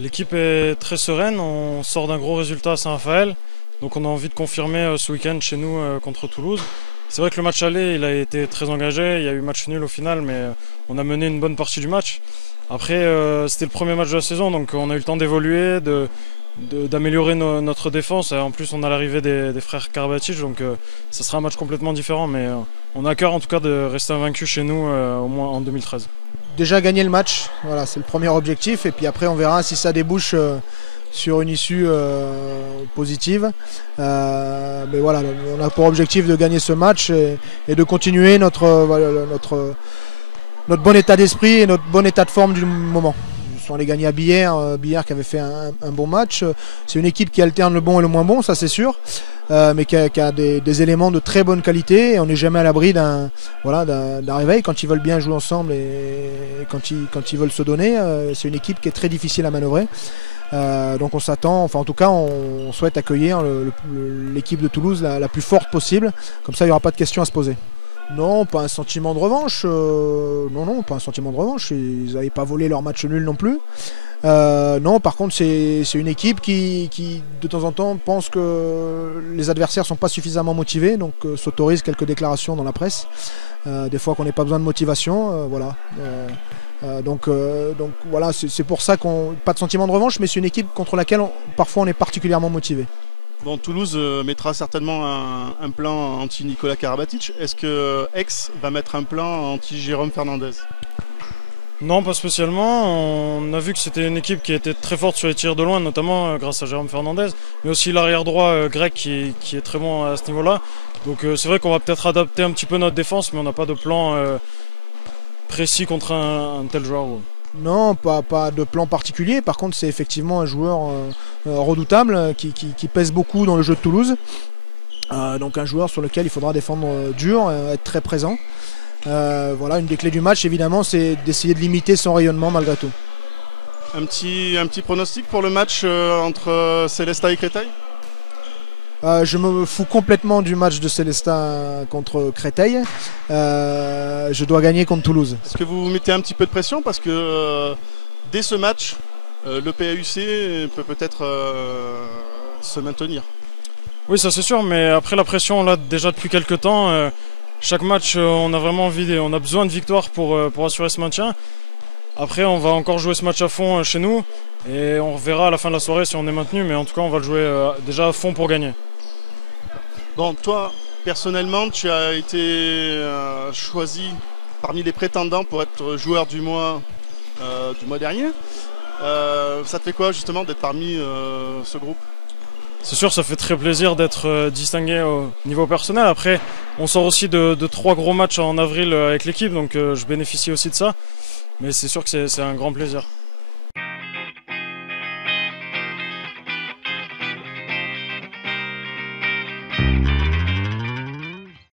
L'équipe est très sereine, on sort d'un gros résultat à Saint-Raphaël, donc on a envie de confirmer ce week-end chez nous contre Toulouse. C'est vrai que le match aller il a été très engagé, il y a eu match nul au final, mais on a mené une bonne partie du match. Après c'était le premier match de la saison, donc on a eu le temps d'évoluer, d'améliorer notre défense. En plus on a l'arrivée des frères Karabatic, donc ça sera un match complètement différent, mais on a à cœur en tout cas de rester invaincu chez nous au moins en 2013. Déjà gagner le match, voilà, c'est le premier objectif, et puis après on verra si ça débouche sur une issue positive. Mais voilà, on a pour objectif de gagner ce match et de continuer notre bon état d'esprit et notre bon état de forme du moment. On allait gagner à Billère, Billère qui avait fait un bon match. C'est une équipe qui alterne le bon et le moins bon, ça c'est sûr, mais qui a des éléments de très bonne qualité. Et on n'est jamais à l'abri d'un réveil quand ils veulent bien jouer ensemble et quand ils veulent se donner. C'est une équipe qui est très difficile à manœuvrer. Donc on s'attend, enfin en tout cas on souhaite accueillir l'équipe de Toulouse la plus forte possible. Comme ça il n'y aura pas de questions à se poser. Non, pas un sentiment de revanche. Non, pas un sentiment de revanche. Ils n'avaient pas volé leur match nul non plus. Non, par contre, c'est une équipe qui, de temps en temps, pense que les adversaires ne sont pas suffisamment motivés, donc s'autorise quelques déclarations dans la presse. Des fois qu'on n'ait pas besoin de motivation. Voilà. Donc voilà, c'est pour ça qu'on pas de sentiment de revanche, mais c'est une équipe contre laquelle parfois on est particulièrement motivé. Bon, Toulouse mettra certainement un plan anti-Nicolas Karabatic. Est-ce que Aix va mettre un plan anti-Jérôme Fernandez? Non, pas spécialement. On a vu que c'était une équipe qui était très forte sur les tirs de loin, notamment grâce à Jérôme Fernandez, mais aussi l'arrière droit grec qui est très bon à ce niveau-là. Donc c'est vrai qu'on va peut-être adapter un petit peu notre défense, mais on n'a pas de plan précis contre un tel joueur. Non, pas de plan particulier. Par contre, c'est effectivement un joueur redoutable qui pèse beaucoup dans le jeu de Toulouse. Donc un joueur sur lequel il faudra défendre dur, être très présent. Voilà, une des clés du match, évidemment, c'est d'essayer de limiter son rayonnement malgré tout. Un petit pronostic pour le match entre Célestat et Créteil? Je me fous complètement du match de Célestat contre Créteil. Je dois gagner contre Toulouse. Est-ce que vous mettez un petit peu de pression? Parce que dès ce match, le PAUC peut peut-être se maintenir. Oui, ça c'est sûr, mais après la pression, on l'a déjà depuis quelques temps. Chaque match, on a vraiment on a besoin de victoire pour assurer ce maintien. Après, on va encore jouer ce match à fond chez nous et on verra à la fin de la soirée si on est maintenu, mais en tout cas, on va le jouer déjà à fond pour gagner. Bon, toi, personnellement, tu as été choisi parmi les prétendants pour être joueur du mois dernier. Ça te fait quoi justement d'être parmi ce groupe? C'est sûr, ça fait très plaisir d'être distingué au niveau personnel. Après, on sort aussi de 3 gros matchs en avril avec l'équipe, donc je bénéficie aussi de ça. Mais c'est sûr que c'est un grand plaisir.